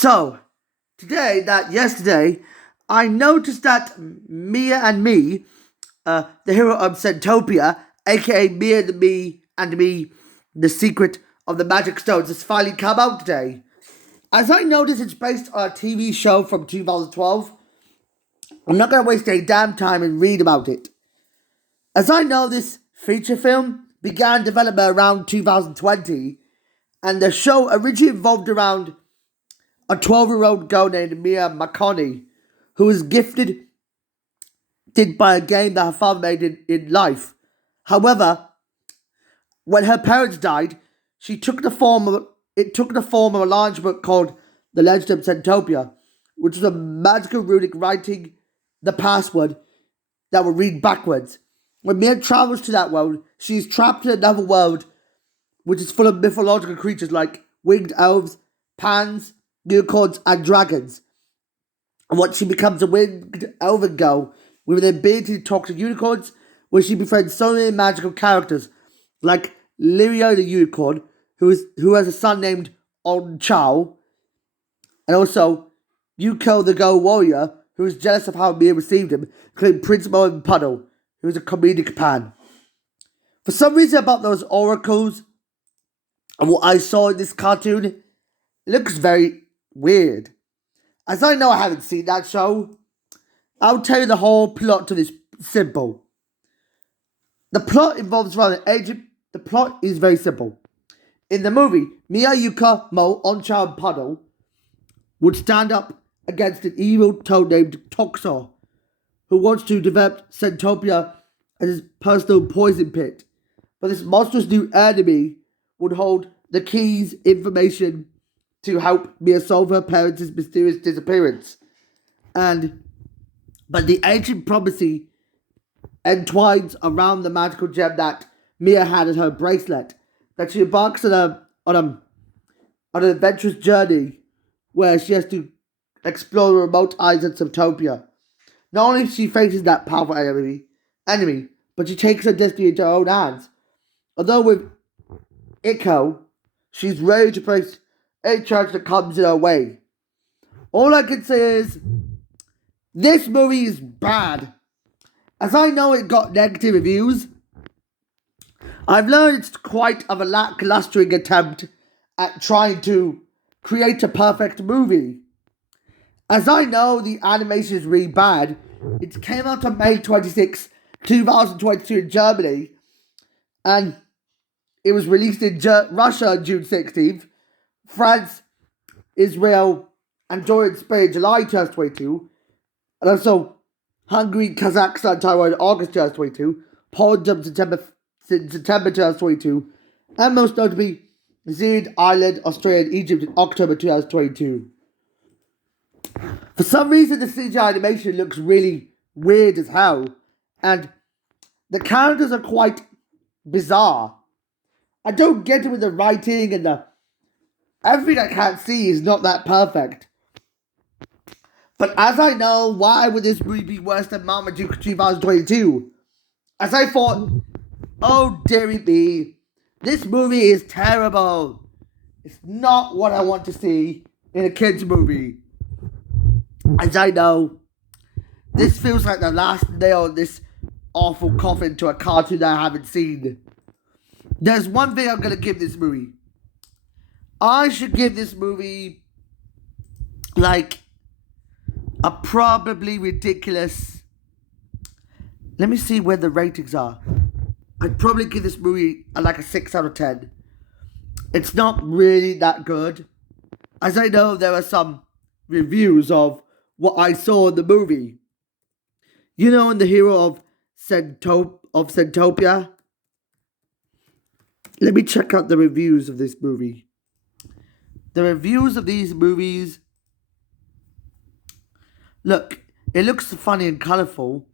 So, yesterday, I noticed that Mia and me, the hero of Centopia, aka Mia and me, the secret of the magic stones, has finally come out today. As I noticed, it's based on a TV show from 2012. I'm not going to waste any damn time and read about it. As I know, this feature film began development around 2020, and the show originally revolved around a 12-year-old girl named Mia McConney, who was gifted by a game that her father made in life. However, when her parents died, it took the form of a large book called The Legend of Centopia, which was a magical runic writing the password that would read backwards. When Mia travels to that world, she is trapped in another world which is full of mythological creatures like winged elves, pans, unicorns, and dragons. And once she becomes a winged elven girl with the ability to talk to unicorns, where she befriends so many magical characters like Lirio the unicorn, who has a son named On Chao, and also Yuko the girl warrior, who is jealous of how Mia received him, including Prince Moen Puddle, who is a comedic pan. For some reason about those oracles and what I saw in this cartoon, it looks very weird. As I know I haven't seen that show, I'll tell you the whole plot to this simple. The plot involves around an agent. The plot is very simple. In the movie, Mia, Yuka, Mo, Oncha, and Puddle would stand up against an evil toad named Toxor, who wants to develop Centopia as his personal poison pit. But this monstrous new enemy would hold the keys information to help Mia solve her parents' mysterious disappearance. But the ancient prophecy entwines around the magical gem that Mia had in her bracelet, that she embarks on an adventurous journey where she has to explore the remote islands of Topia. Not only she faces that powerful enemy, but she takes her destiny into her own hands. Although with Ikko, she's ready to face any challenge that comes in her way. All I can say is, this movie is bad. As I know it got negative reviews, I've learned it's quite of a lackluster attempt at trying to create a perfect movie. As I know the animation is really bad, it came out on May 26, 2022 in Germany, and it was released in Russia on June 16th, France, Israel, and Jordan, Spain, July 2022, and also Hungary, Kazakhstan, Taiwan, August 2022, Poland, September 2022, and most notably, New Zealand, Ireland, Australia, and Egypt in October 2022. For some reason, the CGI animation looks really weird as hell, and the characters are quite bizarre. I don't get it with the writing and everything I can't see is not that perfect. But as I know, why would this movie be worse than Marmaduke 2022? As I thought, oh dearie me, this movie is terrible. It's not what I want to see in a kids movie. As I know, this feels like the last nail in this awful coffin to a cartoon that I haven't seen. There's one thing I'm going to give this movie. I should give this movie like a probably ridiculous. Let me see where the ratings are. I'd probably give this movie like a 6 out of 10. It's not really that good. As I know, there are some reviews of what I saw in the movie. You know, in the hero of Centopia. Let me check out the reviews of this movie. The reviews of these movies. Look, it looks funny and colourful.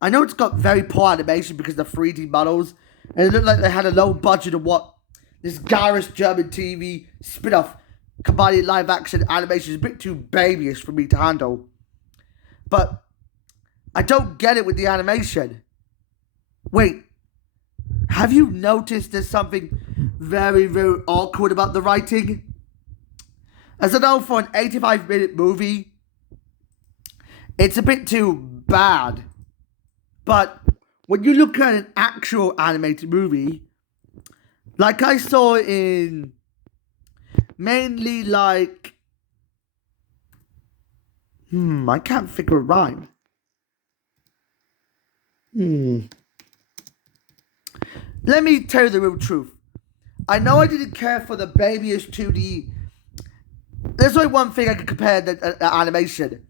I know it's got very poor animation because of the 3D models, and it looked like they had a low budget of what this garish German TV spin-off combining live action animation is a bit too babyish for me to handle. But I don't get it with the animation. Wait, have you noticed there's something very, very awkward about the writing? As I know, for an 85-minute movie, it's a bit too bad. But when you look at an actual animated movie, like I saw in mainly like, I can't figure a rhyme. Let me tell you the real truth. I know I didn't care for the babyish 2D. There's only one thing I can compare the animation.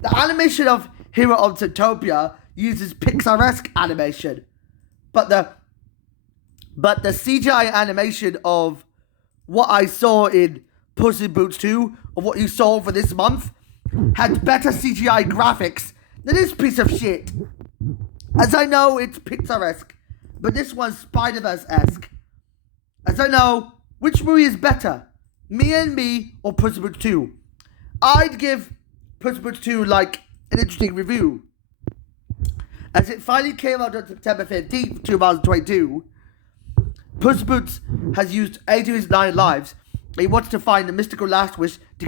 The animation of Hero of Centopia uses Pixar-esque animation. But the CGI animation of what I saw in Puss in Boots 2, or what you saw for this month, had better CGI graphics than this piece of shit. As I know, it's Pixar-esque, but this one's Spider-Verse-esque. As I know, which movie is better? Me and Me or Puss in Boots 2? I'd give Puss in Boots 2 like an interesting review. As it finally came out on September 15th, 2022, Puss in Boots has used 8 of his 9 lives. He wants to find the mystical last wish to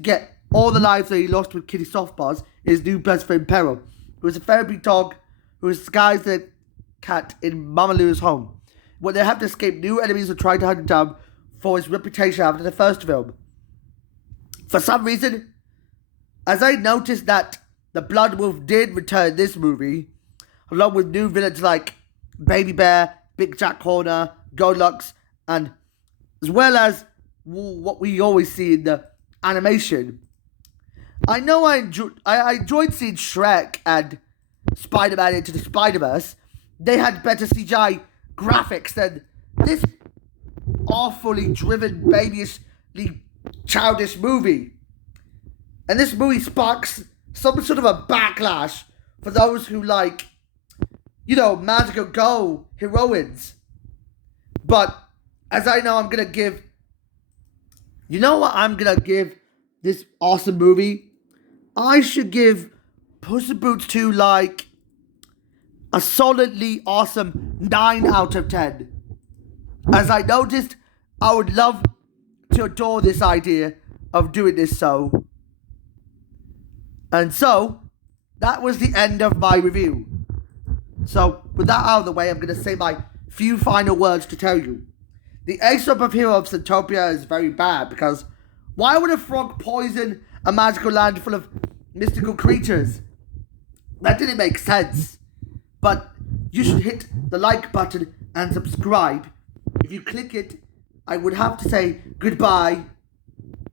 get all the lives that he lost with Kitty Softpaws, his new best friend Peril, who is a therapy dog who is disguised as a cat in Mama Lou's home, where they have to escape new enemies who try to hunt him down for his reputation after the first film. For some reason, as I noticed that the Blood Wolf did return this movie, along with new villains like Baby Bear, Big Jack Horner, Goldilocks, and as well as what we always see in the animation. I know I enjoyed seeing Shrek and Spider-Man Into the Spider-Verse. They had better CGI graphics than this awfully driven, babyishly childish movie. And this movie sparks some sort of a backlash for those who like, magical girl heroines. But as I know, I'm gonna give this awesome movie? I should give Puss in Boots 2 like a solidly awesome 9 out of 10. As I noticed, I would love to adore this idea of doing this so. And so, that was the end of my review. So, with that out of the way, I'm going to say my few final words to tell you. The Aesop of Hero of Centopia is very bad because why would a frog poison a magical land full of mystical creatures? That didn't make sense. But you should hit the like button and subscribe. If you click it, I would have to say goodbye